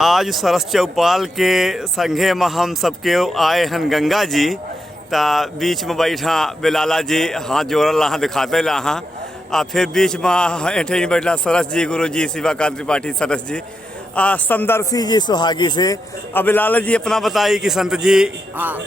आज सरस चौपाल के संघे में हम सबके आए हैं गंगा जी ता बीच में बैठा बेलाला जी हाथ जोड़ल रहा दिखाते रहा आ फिर बीच में एठे बैठला सरस जी गुरु जी शिवाकांत त्रिपाठी सरस जी समदर्शी जी सुहागी से। अब बेलाला जी अपना बताइए कि संत जी। आप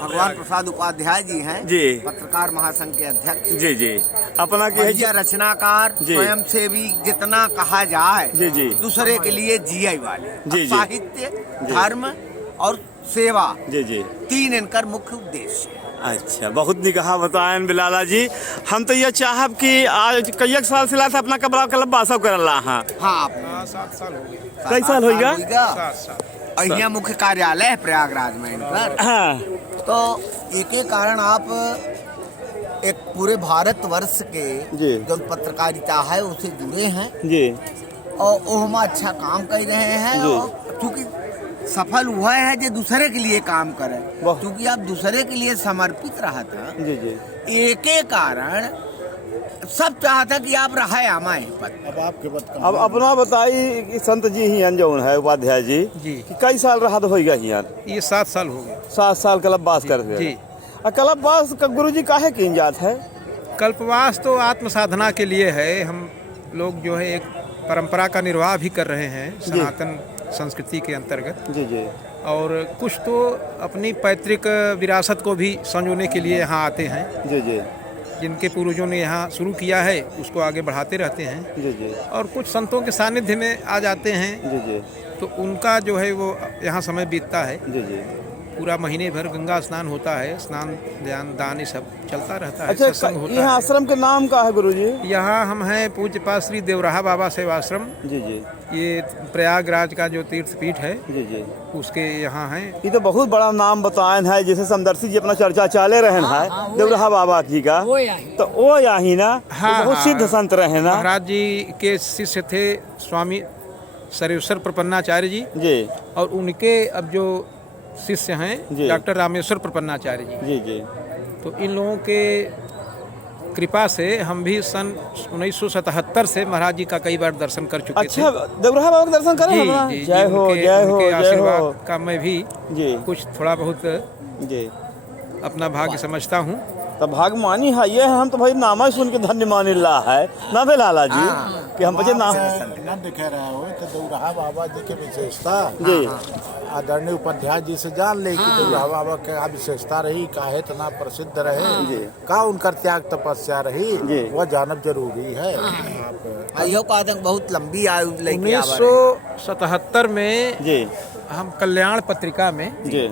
भगवान प्रसाद उपाध्याय जी हैं जी, पत्रकार महासंघ के अध्यक्ष। जी जी अपना के रचनाकार स्वयं सेवी जितना कहा जाए जी जी दूसरे के लिए जिये वाले जी जी साहित्य धर्म और सेवा जी जी तीन इनकर मुख्य उद्देश्य। अच्छा, बहुत निगाह बताएं बिलाला जी। हम तो ये चाहब कि आज कई साल से लाता अपना कपड़ा क्लब बासव कर रहा। हाँ 7 साल हो गए। कई साल होगा? 7 साल। यहाँ मुख्य कार्यालय है प्रयागराज में इनका। हाँ। तो एक कारण आप एक पूरे भारतवर्ष के जो पत्रकारिता है उससे जुड़े हैं जी, और ओहमा अच्छा काम कर रहे हैं। क्योंकि सफल हुआ है जो दूसरे के लिए काम करे, क्योंकि आप दूसरे के लिए समर्पित रहा था जी जी। एक कारण सब चाहता कि आप रहे आमाए अब आपके अब अपना बताइए कि संत जी ही जौन है उपाध्याय जी जी कि कई साल रहा तो होगा ही ये 7 साल हो गए। 7 साल कल्पवास कर जी। कल्पवास का गुरु जी काहे की जात है? कल्पवास तो आत्म साधना के लिए है। हम लोग जो है एक परंपरा का निर्वाह भी कर रहे हैं सनातन संस्कृति के अंतर्गत जी जी, और कुछ तो अपनी पैतृक विरासत को भी संजोने के लिए यहाँ आते हैं जी जी। जिनके पूर्वजों ने यहाँ शुरू किया है उसको आगे बढ़ाते रहते हैं जी जी, और कुछ संतों के सानिध्य में आ जाते हैं जी जी, तो उनका जो है वो यहाँ समय बीतता है जी जी। पूरा महीने भर गंगा स्नान होता है, स्नान ध्यान दान ये सब चलता रहता है। अच्छा, सत्संग होता यहाँ आश्रम के नाम का है गुरु जी? यहाँ हम हैं पूज्य पास श्री देवराहा बाबा सेवाश्रम जी जी। ये प्रयागराज का जो तीर्थ पीठ है जी जी उसके यहाँ है। ये तो बहुत बड़ा नाम बताए है, जैसे समदर्शी जी अपना चर्चा चाले रहे हैं देवराहा बाबा जी का, तो वो यहाँ ना बहुत सिद्ध संत रहे ना। महाराज जी के शिष्य थे स्वामी सर्वेश्वर प्रपन्नाचार्य जी, और उनके अब जो शिष्य हैं डॉक्टर रामेश्वर प्रपन्नाचार्य जी जी। तो इन लोगों के कृपा से हम भी सन 1977 से महाराज जी का कई बार दर्शन कर चुके थे। अच्छा, देवराहा बाबा का दर्शन करे? जय हो जय हो जय हो का मैं भी जी कुछ थोड़ा बहुत जी अपना भाग्य समझता हूँ। तो भागमानी है ये, हम तो भाई नामा सुन के धन्य मान ला है ना बेलाला जी कि हम बचे नाम दिखे रहे हो तो देवराहा बाबा जी के विशेषता जी आदरणीय उपाध्याय जी से जान ले कि देवराहा बाबा के विशेषता रही, काहे इतना प्रसिद्ध रहे, का उनका त्याग तपस्या रही, वह जानब जरूरी है। बहुत लंबी आयु 1977 में जी हम कल्याण पत्रिका में जी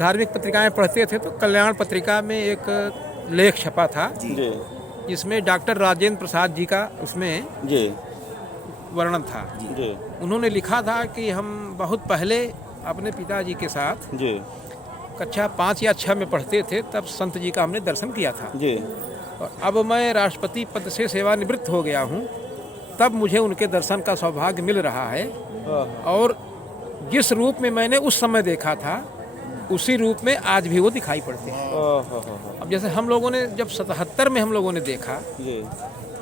धार्मिक पत्रिकाएं पढ़ते थे, तो कल्याण पत्रिका में एक लेख छपा था जिसमें डॉक्टर राजेंद्र प्रसाद जी का उसमें जी वर्णन था जी। उन्होंने लिखा था कि हम बहुत पहले अपने पिताजी के साथ जी कक्षा 5 या 6 में पढ़ते थे, तब संत जी का हमने दर्शन किया था जी। और अब मैं राष्ट्रपति पद से सेवानिवृत्त हो गया हूँ, तब मुझे उनके दर्शन का सौभाग्य मिल रहा है, और जिस रूप में मैंने उस समय देखा था उसी रूप में आज भी वो दिखाई पड़ते हैं। अब जैसे हम लोगों ने जब 77 में हम लोगों ने देखा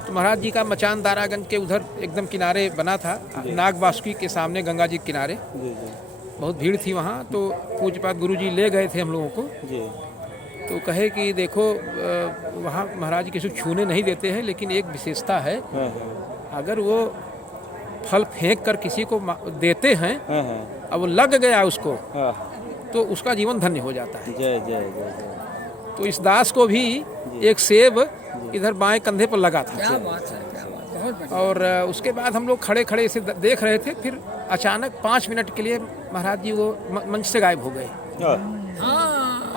तो महाराज जी का मचान दारागंज के उधर एकदम किनारे बना था, नाग बासुकी के सामने गंगा जी के किनारे बहुत भीड़ थी वहाँ। तो पूज्यपाद गुरु जी ले गए थे हम लोगों को, तो कहे कि देखो वहाँ महाराज जी किसी को छूने नहीं देते हैं, लेकिन एक विशेषता है, अगर वो फल फेंक कर किसी को देते हैं अब वो लग गया उसको तो उसका जीवन धन्य हो जाता है। जय जय जय। तो इस दास को भी एक सेब इधर बाएं कंधे पर लगा था। क्या बात है, क्या बात, बहुत और उसके बाद हम लोग खड़े खड़े इसे देख रहे थे, फिर अचानक 5 मिनट के लिए महाराज जी वो मंच से गायब हो गए।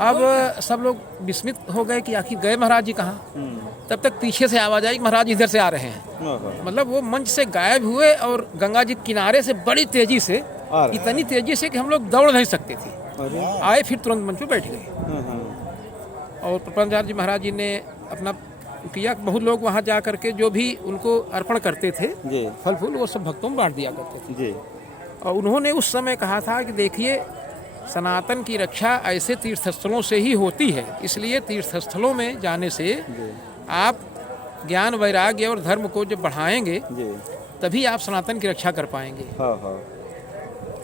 अब सब लोग विस्मित हो गए कि आखिर गए महाराज जी कहाँ। तब तक पीछे से आवाज आई महाराज इधर से आ रहे हैं। मतलब वो मंच से गायब हुए और गंगा जी किनारे से बड़ी तेजी से, इतनी तेजी से कि हम लोग दौड़ नहीं सकते थे, आए फिर तुरंत मंच पे बैठ गए। और प्रपन्नाचार्य जी महाराज जी ने अपना किया। बहुत लोग वहाँ जा करके जो भी उनको अर्पण करते थे फल फूल वो सब भक्तों में बांट दिया करते थे। और उन्होंने उस समय कहा था कि देखिए सनातन की रक्षा ऐसे तीर्थस्थलों से ही होती है, इसलिए तीर्थस्थलों में जाने से आप ज्ञान वैराग्य और धर्म को जब बढ़ाएंगे तभी आप सनातन की रक्षा कर पाएंगे।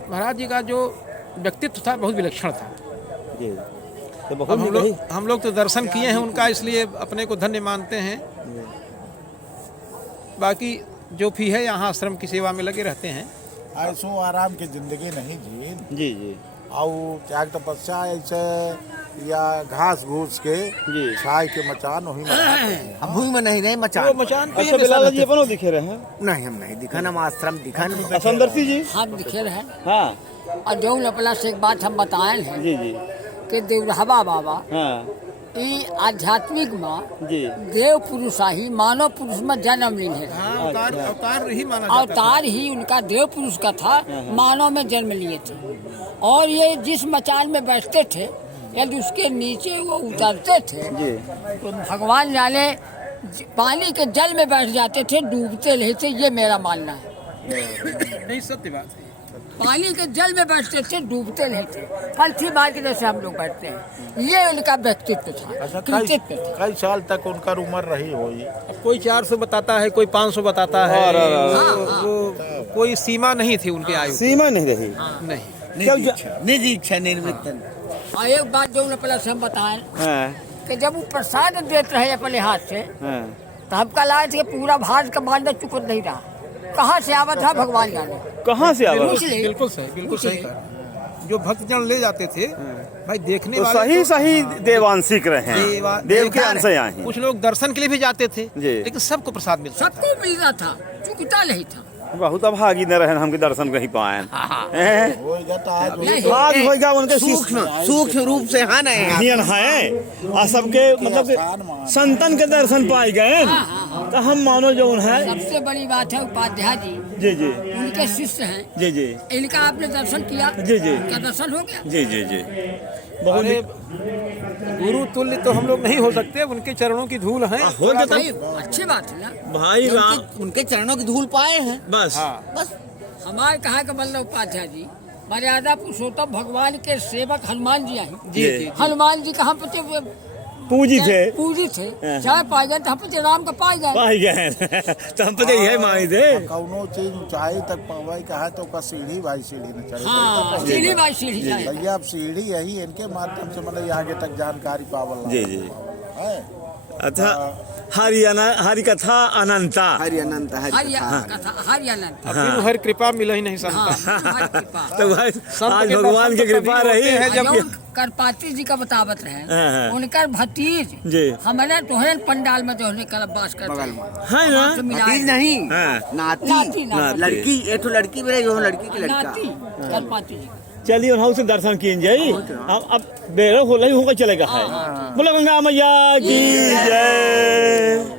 महाराज जी का जो व्यक्तित्व था बहुत विलक्षण था जी। तो अब बहुत हम लोग तो दर्शन किए हैं उनका, इसलिए अपने को धन्य मानते हैं। बाकी जो भी है यहाँ आश्रम की सेवा में लगे रहते हैं। ऐसो आराम की जिंदगी नहीं जी। जी जी। और त्याग तपस्या ऐसे या घास घूस के जी। छाई के मचान वही में रहते हैं। हम भूमि में नहीं रहे, वो मचान मचान पे अच्छा बिलाला जी अपन दिखे रहे हैं। नहीं, हम नहीं दिखा, हम आश्रम दिखा नहीं। संदर्शी जी। हम दिखे रहे। हाँ और जो अपना से एक बात हम बताए हैं जी जी। कि देवरहबा बाबा हाँ ई आध्यात्मिक में जी। देव पुरुषाही मानव पुरुष में जन्म ली है। हाँ, अवतार ही माना जाता अवतार ही उनका देव पुरुष का था, मानव में जन्म लिए थे। और ये जिस मचान में बैठते थे यदि उसके नीचे वो उतरते थे तो भगवान जाने पानी के जल में बैठ जाते थे, डूबते रहते। ये मेरा मानना है। नहीं, सत्य बात है। पानी के जल में बैठते थे, डूबते रहते। पलथी मार के जैसे हम लोग बैठते हैं। ये उनका व्यक्तित्व था, अच्छा, कृतित्व था। कई साल तक उनका उम्र रही होगी। अब कोई 400 बताता है, कोई 500 बताता है। वो कोई सीमा नहीं थी उनके आयु की। सीमा नहीं रही। नहीं। निजी इच्छा निर्मित। और एक बात जो अपना से हम बताएं हाँ कि जब वो प्रसाद देते रहे अपने हाथ से हाँ। तो हमका लाज के पूरा भारत का मानना चुकत नहीं रहा। कहाँ से आवा था भगवान जाने। कहाँ से आवा? पूछ ले। बिल्कुल सही, बिल्कुल सही कहा। जो भक्तजन ले जाते थे भाई देखने तो वाले सही सही देवांशिक रहे हैं, देव के अंश यहाँ हैं। कुछ लोग दर्शन के लिए भी जाते थे, जी। लेकिन सबको प्रसाद मिलता था। सबको मिल रहा था, चुकता नहीं था। बहुत अभागी न रहे हमके दर्शन कहीं पाए। होएगा तो आज नहीं। आज होगा उनके सूक्ष्म रूप से हाँ नहीं हियन है और सबके मतलब संतन के दर्शन पाए गए। तो हम मानो जो है। सबसे बड़ी बात है उपाध्याय जी, जी जी उनके शिष्य हैं। जी जी इनका आपने दर्शन किया? जी जी। क्या दर्शन हो गया? जी जी जी। अरे गुरु तुल्य तो हम लोग नहीं हो सकते, उनके चरणों की धूल है। हो गया भाई, अच्छी बात है ना। भाई राम उनके चरणों की धूल पाए हैं। बस बस हमारे कहा का मतलब उपाध्याय जी, मर्यादा पुरुषोत्तम भगवान के सेवक हनुमान जी हैं। जी। हनुमान जी कहाँ पे पूजी थे पूजी थे, चाहे पाए गए तो हम पे राम का पाए गए। पाए गए तो हम पे यही मांगी थे। कौनो चीज ऊंचाई तक पहुंचाई कहा तो का सीढ़ी भाई सीढ़ी न चढ़े। हाँ, सीढ़ी बाई सीढ़ी जाए। भैया अब सीढ़ी यही इनके माध्यम से मतलब आगे तक जानकारी पावल जी जी। है। अच्छा हरि कथा अनंता। हरि अनंत हरियाणा अब फिर हर कृपा मिल ही नहीं सकता। तो भाई आज भगवान की कृपा रही है जब करपाती जी का बतावत हाँ। रहे, उनकर भतीज जी। हमारे तोहरे पंडाल में जो है कलबास करते हैं। है ना। तो मिलाए। भतीज नहीं, हाँ। नाती, नाती। लड़की। एक तो लड़की मेरे, जो लड़की की लड़का। नाती करपाती जी। चलिए उन्होंने से दर्शन किए जाई। अब बेरो हो रही होगा चलेगा है। बोलो गंगा मैया की जय।